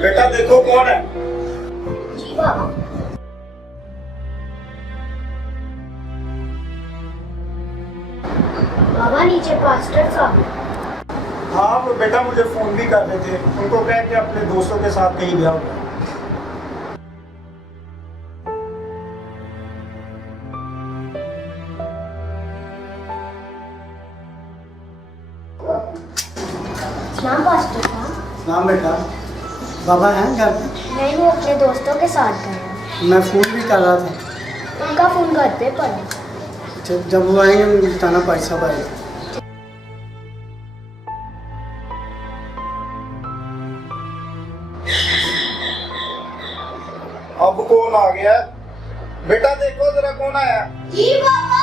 बेटा देखो कौन है। जी बाबा। बाबा नीचे पास्टर साहब। हाँ वो बेटा मुझे फोन भी कर रहे थे, उनको कह के अपने दोस्तों के साथ कहीं गया होगा। सलाम पास्टर साहब। सलाम बेटा। बाबा हैं घर पे? नहीं, वो अपने दोस्तों के साथ गए हैं। मैं फ़ोन भी कर रहा था। उनका फोन घर पे पड़ा है। जब वो आएंगे मुझे बताना भाई साहब आए। अब कौन आ गया? बेटा देखो जरा कौन आया। जी बाबा।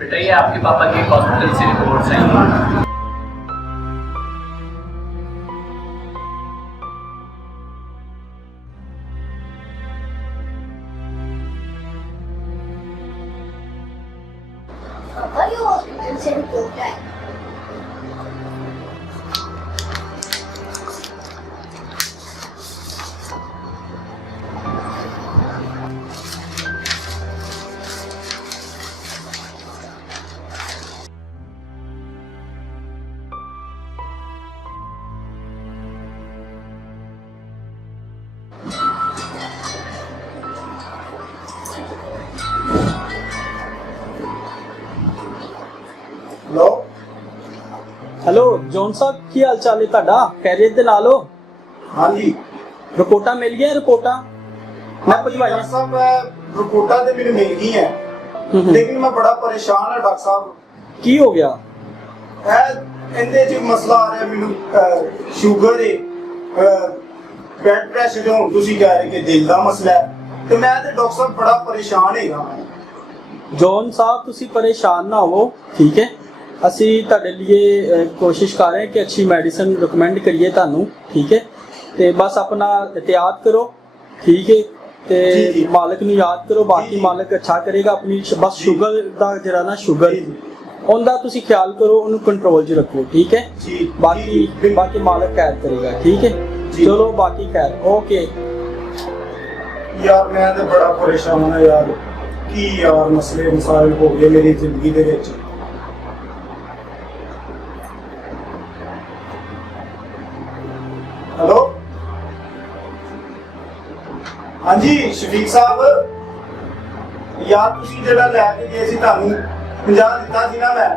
बेटा ये आपके पापा की हॉस्पिटल से रिपोर्ट्स हैं। पापा ये हॉस्पिटल से रिपोर्ट है। हेलो हेलो जॉन साहब की हाल चाल है ਤੁਹਾਡਾ ਖੈਰੀਅਤ ਦੇ ਨਾਲ ਹੋ हाँ जी ਰਿਪੋਰਟਾਂ ਮਿਲ ਗਈਆਂ ਰਿਪੋਰਟਾਂ मैं डॉक्टर साहब रिपोर्टा तो मेरे मिल गई है, लेकिन मैं बड़ा परेशान है डॉक्टर साहब। ਕੀ ਹੋ ਗਿਆ ਇਹਦੇ ਚ ਮਸਲਾ ਆ ਰਿਹਾ ਮੈਨੂੰ, ਸ਼ੂਗਰ ਹੈ, ਬਲੱਡ ਪ੍ਰੈਸ਼ਰ ਹੁਣ ਤੁਸੀਂ ਕਹਿ ਰਹੇ ਕਿ ਦਿਲ ਦਾ ਮਸਲਾ ਹੈ, ਤੇ ਮੈਂ ਤੇ ਡਾਕਟਰ ਸਾਹਿਬ ਬੜਾ ਪਰੇਸ਼ਾਨ ਹੈਗਾ। ਜੌਨ ਸਾਹਿਬ ਤੁਸੀਂ ਪਰੇਸ਼ਾਨ ਨਾ ਹੋਵੋ, ਠੀਕ ਹੈ। ਅਸੀਂ ਤੁਹਾਡੇ ਲਈ ਕੋਸ਼ਿਸ਼ ਕਰ ਰਹੇ ਹਾਂ ਕਿ ਅੱਛੀ ਮੈਡੀਸਨ ਰਿਕਮੈਂਡ ਕਰੀਏ ਤੁਹਾਨੂੰ, ਠੀਕ ਹੈ। ਤੇ ਬਸ ਆਪਣਾ ਇhtiyat ਕਰੋ, ਠੀਕ ਹੈ। ਤੇ ਮਾਲਕ ਨੂੰ ਯਾਦ ਕਰੋ, ਬਾਕੀ ਮਾਲਕ ਅੱਛਾ ਕਰੇਗਾ। ਆਪਣੀ ਬਸ ਸ਼ੂਗਰ ਦਾ ਜਿਹੜਾ ਨਾ ਸ਼ੂਗਰ ਉਹਦਾ ਤੁਸੀਂ ਖਿਆਲ ਕਰੋ, ਉਹਨੂੰ ਕੰਟਰੋਲ 'ਚ ਰੱਖੋ, ਠੀਕ ਹੈ। ਬਾਕੀ ਮਾਲਕ ਖੈਰ ਕਰੇਗਾ, ਠੀਕ ਹੈ। ਚਲੋ ਬਾਕੀ ਖੈਰ, ਓਕੇ। ਯਾਰ ਮੈਂ ਤੇ ਬੜਾ ਪਰੇਸ਼ਾਨ ਹਾਂ ਯਾਰ, ਕੀ ਯਾਰ ਮਸਲੇ ਮਸਾਇਲ ਹੋ ਗਏ ਮੇਰੀ ਜ਼ਿੰਦਗੀ ਦੇ ਵਿੱਚ। ਹੈਲੋ ਹਾਂਜੀ ਸ਼ਫੀਕ ਸਾਹਿਬ, ਯਾਰ ਤੁਸੀਂ ਜਿਹੜਾ ਲੈ ਕੇ ਗਏ ਸੀ, ਤੁਹਾਨੂੰ 50 ਦਿੱਤਾ ਸੀ ਨਾ ਮੈਂ,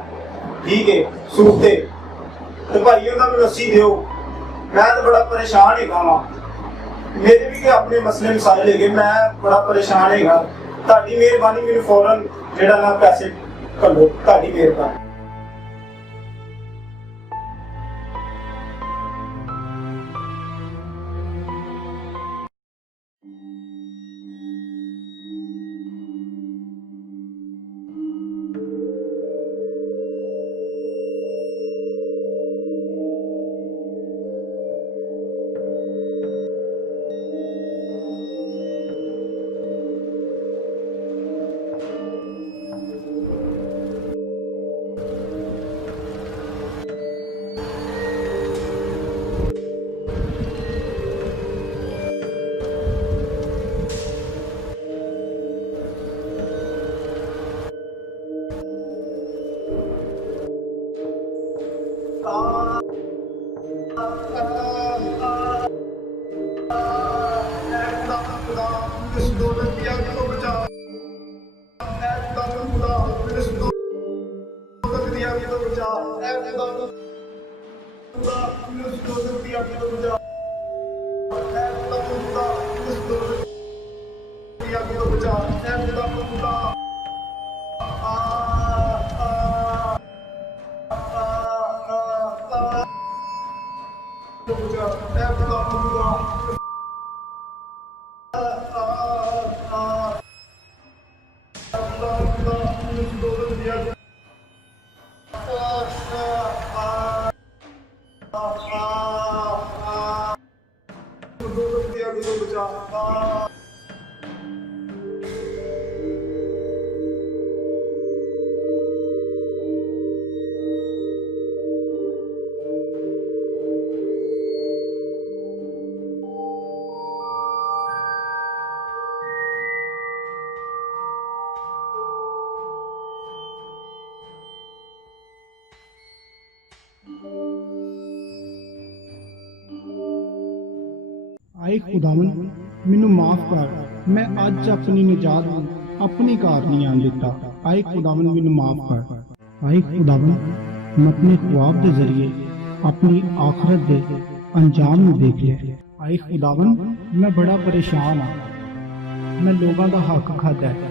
ਠੀਕ ਹੈ ਸੂਟ ਤੇ ਭਾਈ ਉਹਦਾ ਮੈਨੂੰ 80 ਦਿਓ। ਮੈਂ ਤਾਂ ਬੜਾ ਪਰੇਸ਼ਾਨ ਹੈਗਾ ਵਾਂ, ਮੇਰੇ ਵੀ ਆਪਣੇ ਮਸਲੇ ਮਸਾਇਲ ਹੈਗੇ, ਮੈਂ ਬੜਾ ਪਰੇਸ਼ਾਨ ਹੈਗਾ। ਤੁਹਾਡੀ ਮਿਹਰਬਾਨੀ, ਮੈਨੂੰ ਫੌਰਨ ਜਿਹੜਾ ਨਾ ਪੈਸੇ ਘੱਲੋ, ਤੁਹਾਡੀ ਮਿਹਰਬਾਨੀ। ਆਏ ਖੁਦਾਵੰਦ ਮੈਨੂੰ ਮਾਫ ਕਰ, ਮੈਂ ਅੱਜ ਆਪਣੀ ਨਜਾਤ ਨੂੰ ਆਪਣੀ ਕਾਰ ਨਹੀਂ ਆਣ ਦਿੱਤਾ। ਆਏ ਖੁਦਾਵੰਦ ਮੈਨੂੰ ਮਾਫ ਕਰ। ਆਏ ਖੁਦਾਵੰਦ ਮੈਂ ਆਪਣੇ ख्वाब ਦੇ ਜ਼ਰੀਏ ਆਪਣੀ ਆਖਰਤ ਦੇ ਅੰਜਾਮ ਨੂੰ ਦੇਖ ਲਿਆ। ਆਏ ਖੁਦਾਵੰਦ ਮੈਂ ਬੜਾ ਪਰੇਸ਼ਾਨ ਹਾਂ, ਮੈਂ ਲੋਕਾਂ ਦਾ ਹੱਕ ਖਾਧਾ ਹੈ,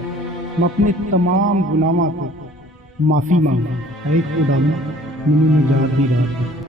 ਮੈਂ ਆਪਣੇ तमाम ਗੁਨਾਹਾਂ ਤੋਂ ਮਾਫੀ ਮੰਗਦਾ। ਆਏ ਖੁਦਾਵੰਦ ਮੈਨੂੰ ਨਜਾਤ ਦੀ ਰਾਹ ਦੇ।